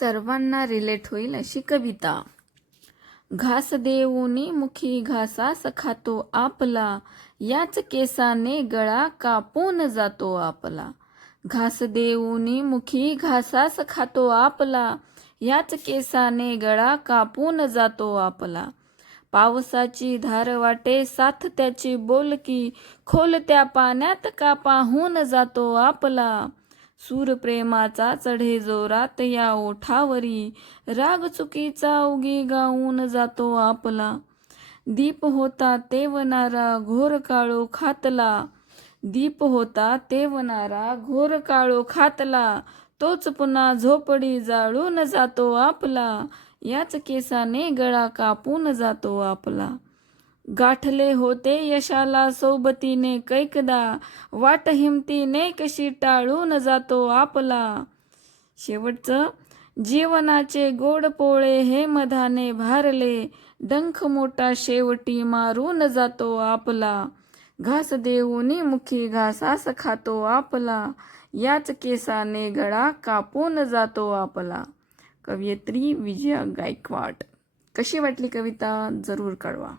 सर्वांना रिलेट होईल अशी कविता. घास देऊनी मुखी घासास खातो आपला, याच केसाने गळा कापून जातो आपला. घास देऊनी मुखी घासास खातो आपला, याच केसाने गळा कापून जातो आपला. पावसाची धार वाटे साथ त्याची बोलकी, खोलत्या पाण्यात का पाहून जातो आपला. सूर प्रेमाचा चढे जोरात या ओठावरी, राग चुकीचा उगी गाऊन जातो आपला. दीप होता तेवणारा घोर काळो खातला, दीप होता तेवणारा घोर काळो खातला, तोच पुन्हा झोपडी जाळून जातो आपला. याच केसाने गळा कापून जातो आपला. गाठले होते यशाला सोबतीने कैकदा, वाट हिमतीने कशी टाळून जातो आपला. शेवटचं, जीवनाचे गोड पोळे हे मधाने भारले, डंख मोठा शेवटी मारून जातो आपला. घास देऊनी मुखी घासास खातो आपला, याच केसाने गळा कापून जातो आपला. कवयित्री विजया गायकवाड. कशी वाटली कविता जरूर कळवा.